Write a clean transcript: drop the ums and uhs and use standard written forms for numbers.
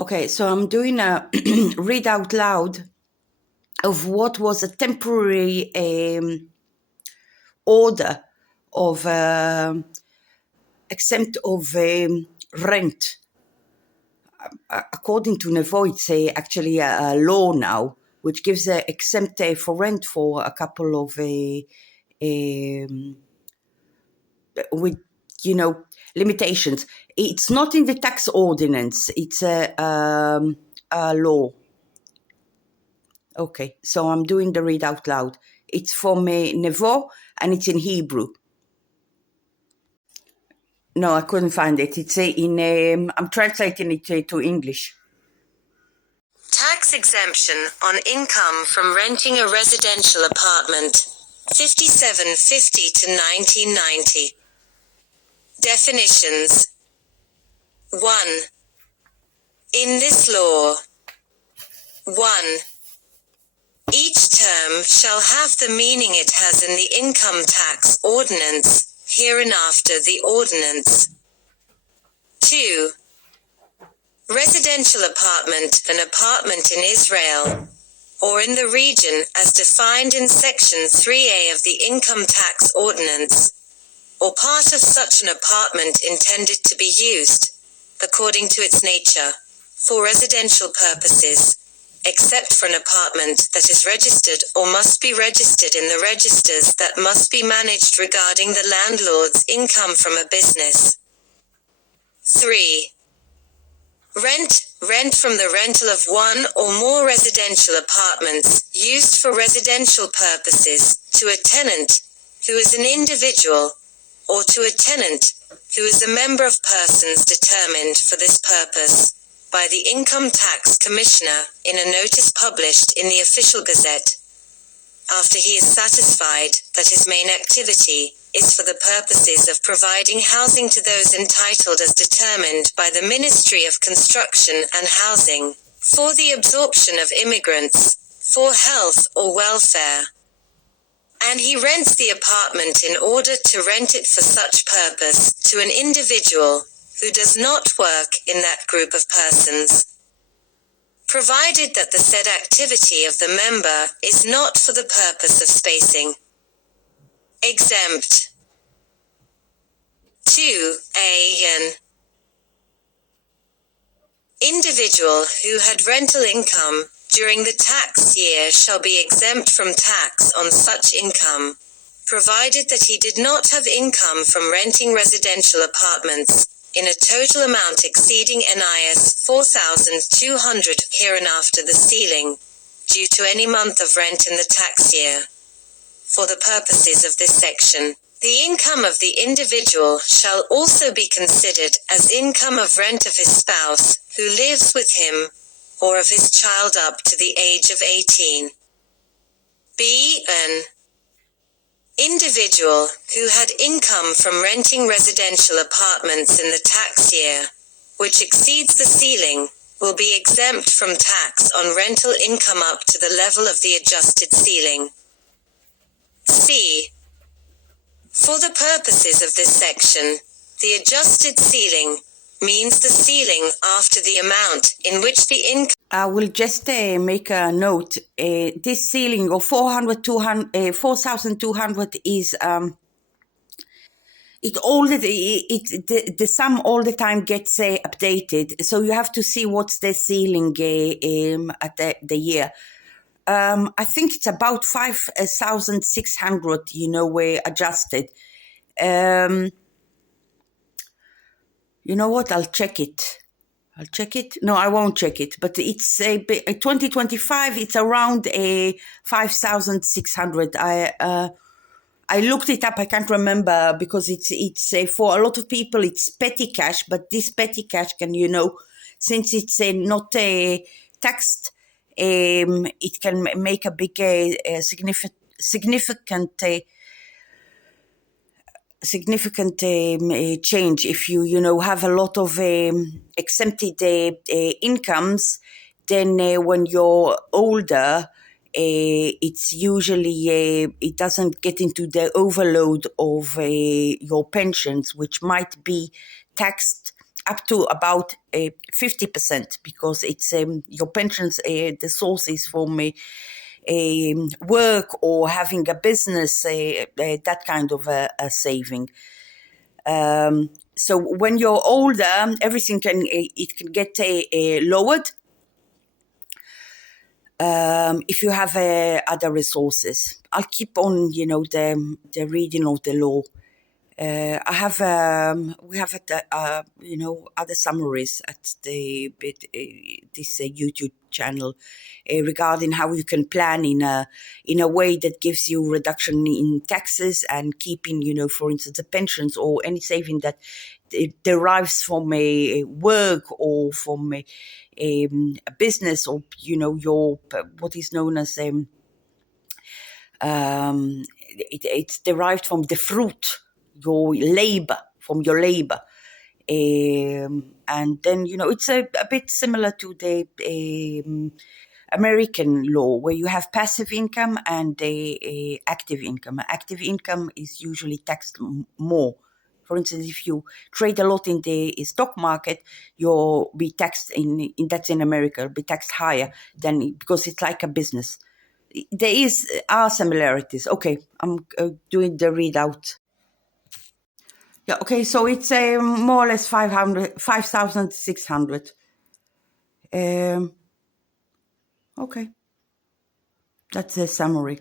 Okay, so I'm doing a read out loud of what was a temporary order of exempt of rent. According to Nevo, it's actually a law now, which gives exempt for rent for a couple of with limitations. It's not in the tax ordinance. It's a law. Okay, so I'm doing the read out loud. It's from Nevo and it's in Hebrew. No, I couldn't find it. It's I'm translating it to English. Tax exemption on income from renting a residential apartment, 5750 to 1990. Definitions. 1. In this law. 1. Each term shall have the meaning it has in the income tax ordinance, hereinafter the ordinance. 2. Residential apartment, an apartment in Israel, or in the region as defined in Section 3A of the Income Tax Ordinance, or part of such an apartment intended to be used, according to its nature, for residential purposes, except for an apartment that is registered or must be registered in the registers that must be managed regarding the landlord's income from a business. 3. Rent from the rental of one or more residential apartments used for residential purposes to a tenant who is an individual, or to a tenant who is a member of persons determined for this purpose by the Income Tax Commissioner in a notice published in the Official Gazette, after he is satisfied that his main activity is for the purposes of providing housing to those entitled as determined by the Ministry of Construction and Housing, for the absorption of immigrants, for health or welfare. And he rents the apartment in order to rent it for such purpose to an individual who does not work in that group of persons, provided that the said activity of the member is not for the purpose of spacing. Exempt. 2. An individual who had rental income during the tax year shall be exempt from tax on such income, provided that he did not have income from renting residential apartments in a total amount exceeding NIS 4,200 hereinafter the ceiling, due to any month of rent in the tax year. For the purposes of this section, the income of the individual shall also be considered as income of rent of his spouse, who lives with him, or of his child up to the age of 18. An individual who had income from renting residential apartments in the tax year, which exceeds the ceiling, will be exempt from tax on rental income up to the level of the adjusted ceiling. C. For the purposes of this section, the adjusted ceiling means the ceiling after the amount in which the income... I will just make a note. This ceiling of 4,200 is the sum all the time gets updated. So you have to see what's the ceiling at the year. I think it's about 5,600. Adjusted. You know what? I'll check it. No, I won't check it. But it's 2025. It's around 5,600. I looked it up. I can't remember because it's for a lot of people it's petty cash. But this petty cash can since it's not taxed, it can make a big significant change if you have a lot of exempted incomes. Then when you're older, it's usually it doesn't get into the overload of your pensions, which might be taxed up to about 50%, because it's your pensions, the source is from work or having a business, that kind of a saving. So when you're older, everything can get lowered if you have other resources. I'll keep on, the reading of the law. I have we have other summaries at this YouTube channel regarding how you can plan in a way that gives you reduction in taxes and keeping, for instance, the pensions or any saving that derives from a work or from a business, or your what is known as it's derived from the fruit, your labor, from your labor. And then, it's a bit similar to the American law, where you have passive income and active income. Active income is usually taxed more. For instance, if you trade a lot in the stock market, you'll be taxed that's in America, be taxed higher than, because it's like a business. There are similarities. Okay, I'm doing the readout. Yeah, okay, so it's more or less 5,600. Okay, that's the summary.